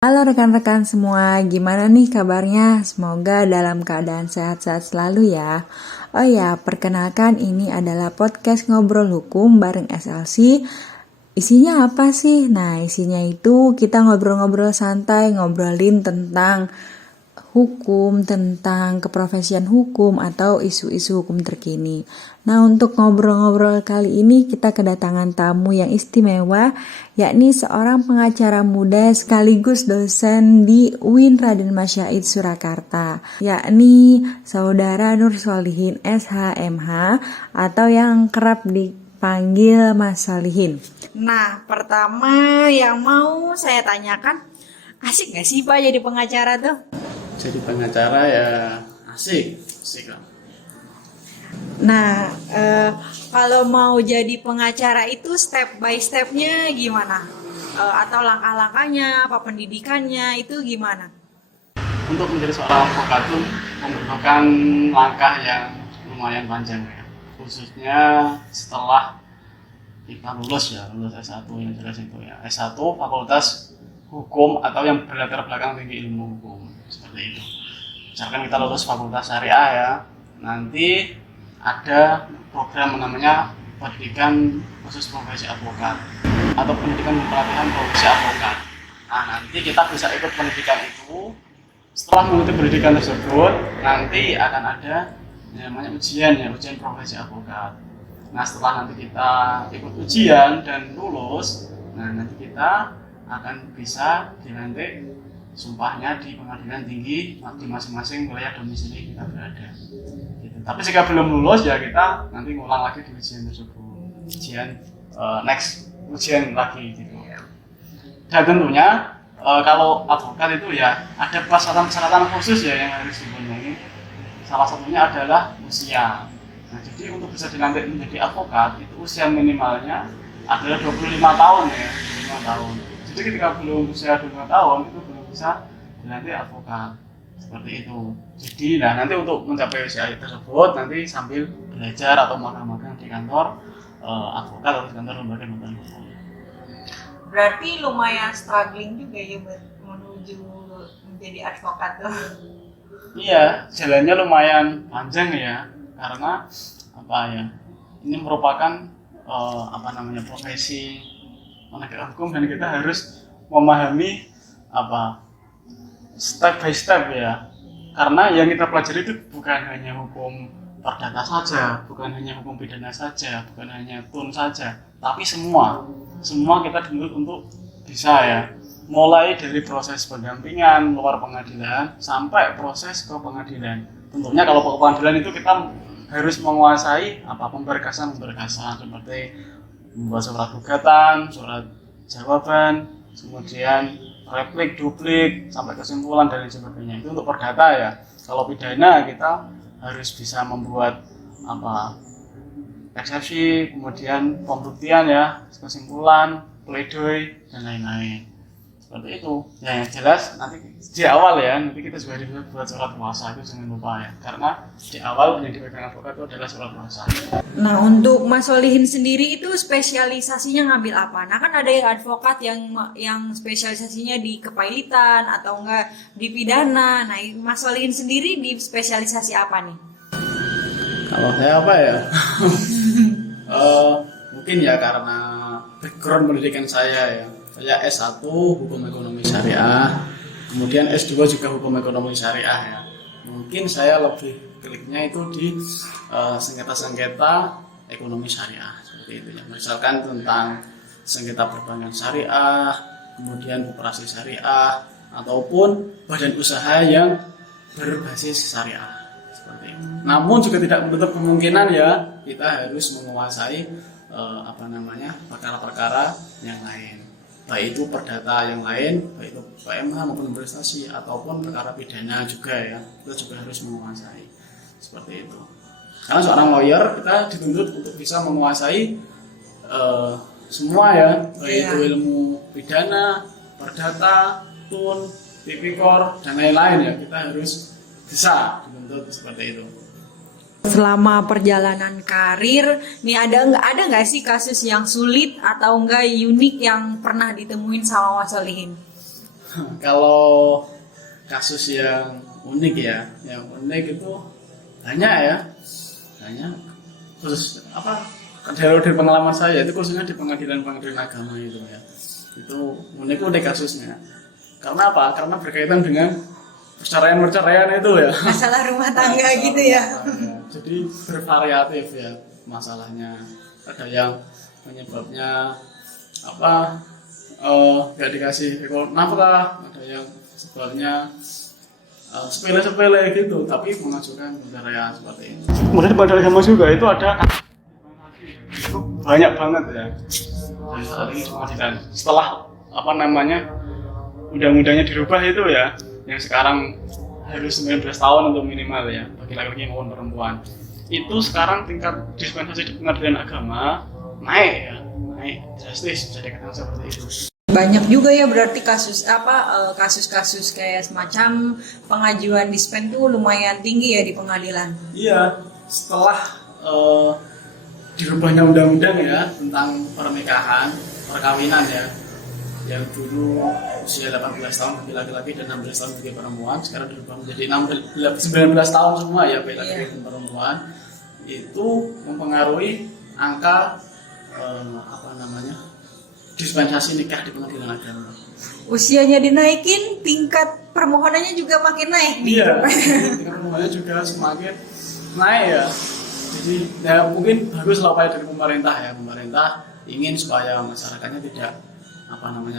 Halo rekan-rekan semua, gimana nih kabarnya? Semoga dalam keadaan sehat-sehat selalu ya. Oh ya, perkenalkan ini adalah podcast Ngobrol Hukum bareng SLC. Isinya apa sih? Nah, isinya itu kita ngobrol-ngobrol santai, ngobrolin tentang hukum, tentang keprofesian hukum atau isu-isu hukum terkini. Nah, untuk ngobrol-ngobrol kali ini kita kedatangan tamu yang istimewa, yakni seorang pengacara muda sekaligus dosen di UIN Raden Masyahid Surakarta, yakni Saudara Nur Solihin SHMH atau yang kerap dipanggil Mas Solihin. Nah, pertama yang mau saya tanyakan, asik gak sih Pak jadi pengacara tuh? Jadi pengacara ya asik kan. Nah, kalau mau jadi pengacara itu step by stepnya gimana? Atau langkah-langkahnya, apa pendidikannya itu gimana? Untuk menjadi seorang advokat itu membutuhkan langkah yang lumayan panjang ya. Khususnya setelah kita lulus S1 yang jelas itu ya. S1 Fakultas Hukum atau yang berlatar belakang tinggi ilmu hukum. Seperti itu. Misalkan kita lulus Fakultas Syariah ya, nanti ada program namanya pendidikan khusus profesi advokat atau pendidikan pelatihan profesi advokat. Nah, nanti kita bisa ikut pendidikan itu. Setelah mengikuti pendidikan tersebut, nanti akan ada yang namanya ujian profesi advokat. Nah, setelah nanti kita ikut ujian dan lulus, nah nanti kita akan bisa dilantik sumpahnya di pengadilan tinggi di masing-masing wilayah domisili kita berada. Gitu. Tapi jika belum lulus ya kita nanti ngulang lagi di ujian tersebut, ujian lagi gitu. Dan tentunya kalau advokat itu ya ada persyaratan khusus ya yang harus dipenuhi. Salah satunya adalah usia. Nah, jadi untuk bisa dilantik menjadi advokat itu usia minimalnya adalah 25 tahun ya, 25 tahun. Jadi ketika belum usia 25 tahun itu belum bisa dilantik advokat seperti itu. Jadi nanti untuk mencapai usia tersebut nanti sambil belajar atau magang-magang di kantor advokat atau di kantor lembaga bantuan hukum. Berarti lumayan struggling juga ya menuju menjadi advokat tuh. Iya, jalannya lumayan panjang ya, karena apa ya? Ini merupakan profesi penegak hukum dan kita harus memahami step by step ya. Karena yang kita pelajari itu bukan hanya hukum perdata saja, bukan hanya hukum pidana saja, bukan hanya tun saja, tapi semua kita dituntut untuk bisa ya. Mulai dari proses pendampingan luar pengadilan sampai proses ke pengadilan. Tentunya kalau ke pengadilan itu kita harus menguasai pemberkasan seperti membuat surat gugatan, surat jawaban, kemudian replik, duplik, sampai kesimpulan dan sebagainya. Itu untuk perdata ya. Kalau pidana kita harus bisa membuat eksepsi, kemudian pembuktian ya, kesimpulan, pledoi dan lain-lain. Seperti itu. Ya, yang jelas nanti di awal ya, nanti kita juga harus buat surat kuasa, itu jangan lupa ya. Karena di awal yang dipegang advokat itu adalah surat kuasa. Nah, untuk Mas Solihin sendiri itu spesialisasinya ngambil apa? Nah, kan ada yang advokat yang spesialisasinya di kepailitan atau enggak di pidana. Nah, Mas Solihin sendiri di spesialisasi apa nih? Kalau saya apa ya? Mungkin ya karena background pendidikan saya ya. Saya S1 Hukum Ekonomi Syariah, kemudian S2 juga Hukum Ekonomi Syariah ya. Mungkin saya lebih kliknya itu di sengketa-sengketa ekonomi syariah seperti itu ya. Misalkan tentang sengketa perbankan syariah, kemudian koperasi syariah ataupun badan usaha yang berbasis syariah seperti itu. Namun juga tidak menutup kemungkinan ya kita harus menguasai perkara-perkara yang lain. Baik itu perdata yang lain, baik itu PMH maupun investasi ataupun perkara pidana juga ya, kita juga harus menguasai seperti itu. Karena seorang lawyer kita dituntut untuk bisa menguasai semua ya, baik itu ilmu pidana, perdata, tun, tipikor dan lain-lain ya, kita harus bisa dituntut seperti itu. Selama perjalanan karir, nih ada nggak sih kasus yang sulit atau enggak unik yang pernah ditemuin sama Mas Solihin? Kalau kasus yang unik ya, yang unik itu banyak ya, banyak. Khusus apa? Dari pengalaman saya itu khususnya di pengadilan agama itu ya, itu unik kasusnya. Karena apa? Karena berkaitan dengan perceraian itu ya. Masalah rumah tangga gitu ya. Jadi bervariatif ya masalahnya. Ada yang penyebabnya apa? Gak dikasih nafkah, ada yang sebabnya sepele gitu, tapi mengajukan perceraian seperti itu. Kemudian pada agama juga itu ada itu banyak banget ya. Dan saat ini pengadilan setelah apa namanya undang-undangnya dirubah itu ya, yang sekarang harus 19 tahun untuk minimal ya bagi laki-laki maupun perempuan. Itu sekarang tingkat dispensasi di pengadilan agama naik drastis, bisa dikatakan seperti itu. Banyak juga ya berarti kasus-kasus kayak semacam pengajuan dispen tuh lumayan tinggi ya di pengadilan. Iya, setelah dirubahnya undang-undang ya tentang pernikahan, perkawinan ya, yang dulu usia 18 tahun bagi laki-laki dan 16 tahun bagi perempuan, sekarang dirubah menjadi 19 tahun semua ya bagi laki-laki dan perempuan. Itu mempengaruhi angka dispensasi nikah di pengadilan agama. Usianya dinaikin, tingkat permohonannya juga makin naik. Iya, tingkat permohonannya juga semakin naik ya. Jadi ya mungkin bagus lah upaya dari pemerintah ya. Pemerintah ingin supaya masyarakatnya tidak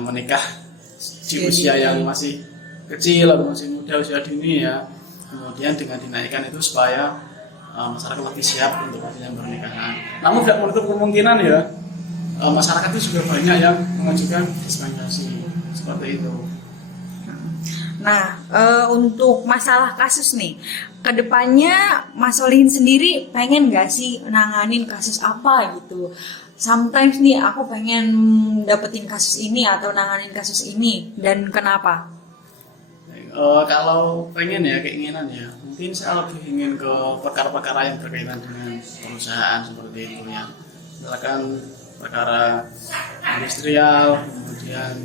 menikah di usia yang masih kecil atau masih muda, usia dini ya. Kemudian dengan dinaikkan itu supaya masyarakat lebih siap untuk pernikahan. Namun tidak menutup kemungkinan ya masyarakat itu juga banyak yang mengajukan dispensasi seperti itu. Nah, untuk masalah kasus nih, kedepannya Mas Solihin sendiri pengen gak sih nanganin kasus apa gitu? Sometimes nih aku pengen dapetin kasus ini atau nanganin kasus ini, dan kenapa? Kalau pengen ya, keinginan ya, mungkin saya lebih ingin ke perkara-perkara yang berkaitan dengan perusahaan seperti itu ya. Misalkan perkara industrial, kemudian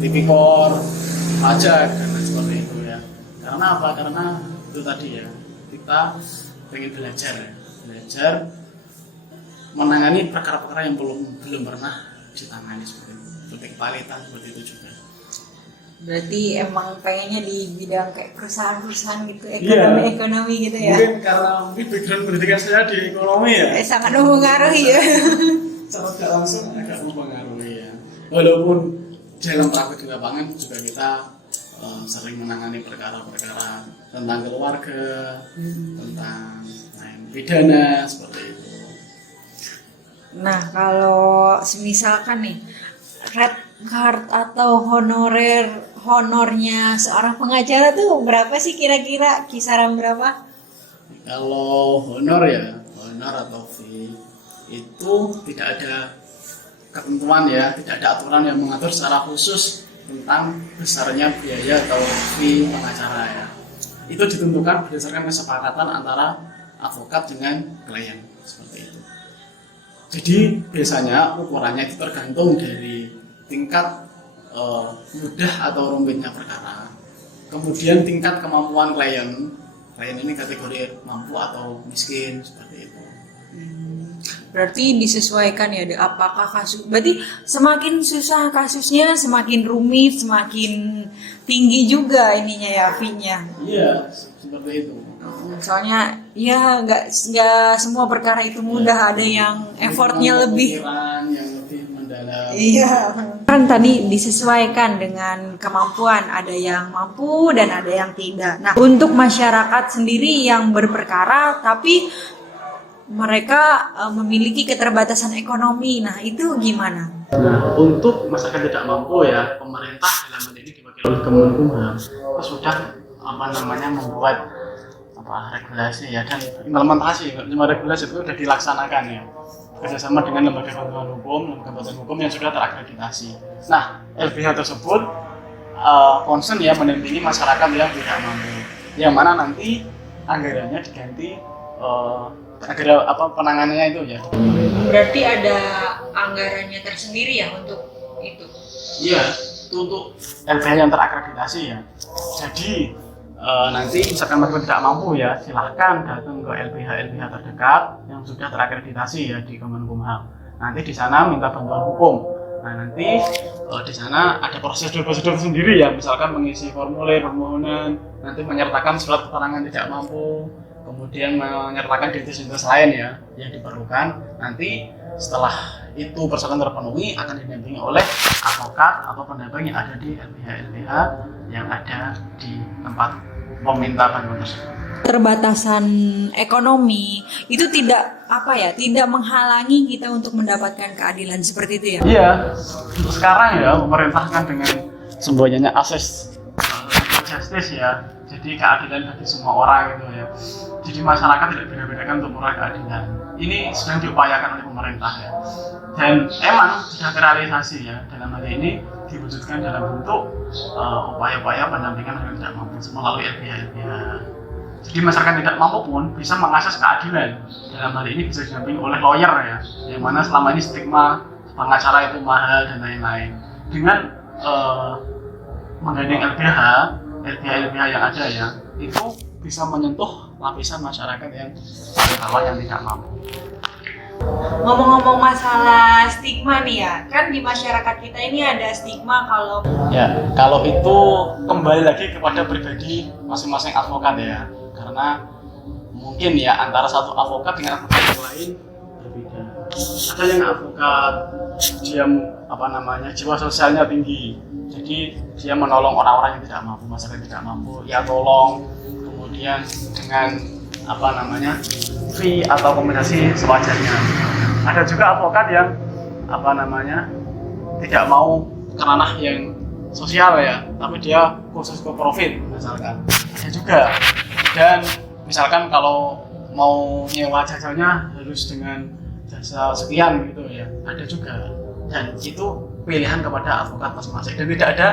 tipikor, pajak dan lain seperti itu ya. Karena apa? Karena itu tadi ya, kita pengen belajar menangani perkara-perkara yang belum pernah ditangani seperti kepalitan seperti itu juga. Berarti emang pengennya di bidang kayak perusahaan gitu, ekonomi gitu ya? Mungkin karena background pendidikan saya di ekonomi ya. Sangat mempengaruhi ya. Sangat tidak langsung agak mempengaruhi ya. Walaupun dalam praktik di lapangan juga kita sering menangani perkara-perkara tentang keluarga, tentang pidana seperti itu. Nah, kalau misalkan nih red card atau honornya seorang pengacara tuh berapa sih kira-kira, kisaran berapa? Kalau honor atau fee itu tidak ada ketentuan ya, tidak ada aturan yang mengatur secara khusus tentang besarnya biaya atau fee pengacara ya. Itu ditentukan berdasarkan kesepakatan antara advokat dengan klien seperti itu. Jadi biasanya ukurannya itu tergantung dari tingkat mudah atau rumitnya perkara. Kemudian tingkat kemampuan klien ini kategori mampu atau miskin seperti itu. Berarti disesuaikan ya, apakah berarti semakin susah kasusnya semakin rumit, semakin tinggi juga ininya ya, fee-nya. Iya, seperti itu. Soalnya ya nggak semua perkara itu mudah, ada yang effortnya lebih. Yang lebih mendalam. Iya. Kan tadi disesuaikan dengan kemampuan, ada yang mampu dan ada yang tidak. Nah, untuk masyarakat sendiri yang berperkara tapi mereka memiliki keterbatasan ekonomi, nah itu gimana? Nah, untuk masyarakat tidak mampu ya, pemerintah dalam hal ini diwakili oleh Kemenkumham itu sudah membuat regulasi ya, dan implementasi regulasi itu sudah dilaksanakan ya, kerjasama dengan lembaga bantuan hukum yang sudah terakreditasi. Nah, LBH tersebut concern ya mendampingi masyarakat yang tidak mampu, yang mana nanti anggarannya diganti agar penanganannya itu ya. Berarti ada anggarannya tersendiri ya untuk itu? Iya, itu untuk LBH yang terakreditasi ya. Jadi nanti misalkan mereka tidak mampu ya, silahkan datang ke LBH terdekat yang sudah terakreditasi ya di Kemenkumham. Nanti di sana minta bantuan hukum. Nah nanti di sana ada prosedur sendiri ya, misalkan mengisi formulir permohonan, nanti menyertakan surat keterangan tidak mampu, kemudian menyertakan identitas lain ya yang diperlukan. Nanti setelah itu persyaratan terpenuhi akan didampingi oleh advokat atau pendamping yang ada di LBH yang ada di tempat meminta bantuan tersebut. Keterbatasan ekonomi itu tidak menghalangi kita untuk mendapatkan keadilan seperti itu ya? Iya, untuk sekarang ya pemerintah kan dengan semboyannya akses justice ya, jadi keadilan bagi semua orang gitu ya. Jadi masyarakat tidak beda-bedakan untuk meraih keadilan. Ini sedang diupayakan oleh pemerintah ya, dan emang sudah terrealisasi ya. Dalam hal ini diwujudkan dalam bentuk upaya-upaya pendampingan yang tidak mampu melalui LBH. Jadi masyarakat tidak mampu pun bisa mengakses keadilan. Dalam hal ini bisa didampingi oleh lawyer ya, yang mana selama ini stigma pengacara itu mahal dan lain-lain. Dengan menggandeng LBH yang ada ya, itu bisa menyentuh lapisan masyarakat yang paling bawah yang tidak mampu. Ngomong-ngomong masalah stigma nih ya, kan di masyarakat kita ini ada stigma kalau itu kembali lagi kepada pribadi masing-masing advokat ya, karena mungkin ya antara satu advokat dengan advokat yang lain berbeda. Ada yang advokat dia jiwa sosialnya tinggi, jadi dia menolong orang-orang yang tidak mampu, masyarakat yang tidak mampu, ya tolong, kemudian dengan fee atau kompensasi sewajarnya. Ada juga advokat yang tidak mau ke ranah yang sosial ya, tapi dia khusus ke profit misalkan. Ada juga. Dan misalkan kalau mau nyewa jasanya harus dengan jasa sekian gitu ya, ada juga. Dan itu pilihan kepada advokat masing-masing, dan tidak ada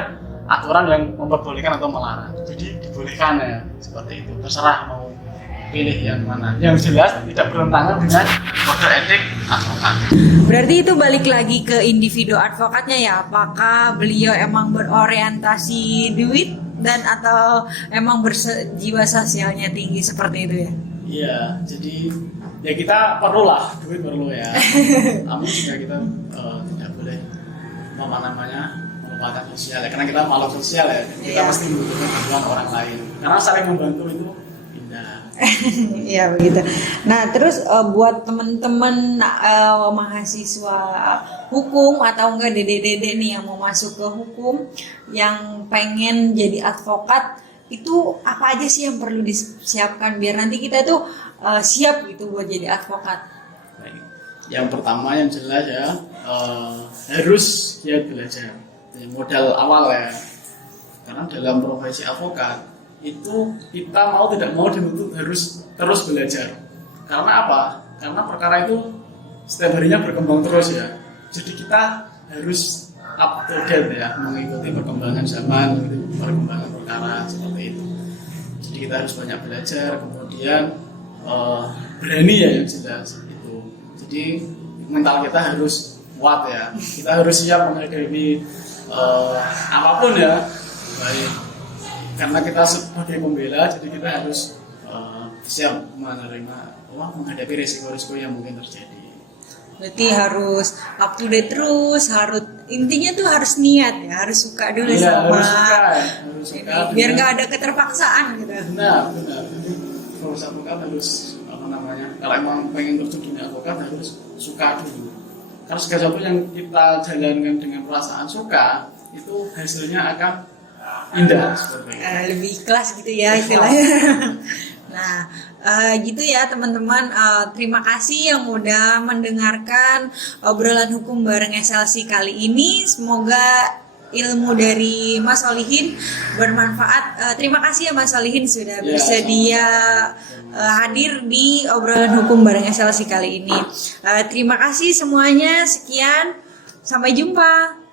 aturan yang memperbolehkan atau melarang. Jadi dibolehkan ya, seperti itu. Terserah mau pilih yang mana. Yang jelas tidak bertentangan dengan kode etik advokat. Berarti itu balik lagi ke individu advokatnya ya, apakah beliau emang berorientasi duit dan atau emang berjiwa sosialnya tinggi seperti itu ya? Iya, jadi ya kita perlulah, duit perlu ya. Namun juga kita tidak boleh melupakan sosial ya, karena kita makhluk sosial ya. Kita mesti membutuhkan bantuan orang lain. Karena saling membantu itu indah. Iya begitu. Nah terus buat teman-teman mahasiswa hukum atau enggak dede-dede nih yang mau masuk ke hukum, yang pengen jadi advokat, itu apa aja sih yang perlu disiapkan biar nanti kita tuh siap gitu buat jadi advokat? Baik. Yang pertama yang jelas ya, harus giat belajar. Modal awal ya, karena dalam profesi advokat itu kita mau tidak mau dituntut harus terus belajar. Karena apa? Karena perkara itu setiap harinya berkembang terus ya. Jadi kita harus up to date ya, mengikuti perkembangan zaman, perkembangan perkara seperti itu. Jadi kita harus banyak belajar, kemudian berani ya yang jelas itu. Jadi mental kita harus kuat ya. Kita harus siap menghadapi apapun ya. Baik. Karena kita sebagai pembela, jadi kita harus siap menghadapi risiko-risiko yang mungkin terjadi. Berarti harus up to date terus, intinya tuh harus niat ya, harus suka dulu sama harus suka biar nggak ada keterpaksaan gitu. Benar. Jadi kalau advokat harus kalau emang pengen terjun dunia advokat harus suka dulu. Karena segala sesuatu yang kita jalankan dengan perasaan suka, itu hasilnya akan indah seperti itu. Lebih ikhlas gitu ya istilahnya. Nah gitu ya teman-teman, terima kasih yang udah mendengarkan obrolan hukum bareng SLC kali ini. Semoga ilmu dari Mas Solihin bermanfaat. Terima kasih ya Mas Solihin sudah bersedia hadir di obrolan hukum bareng SLC kali ini. Terima kasih semuanya, sekian, sampai jumpa.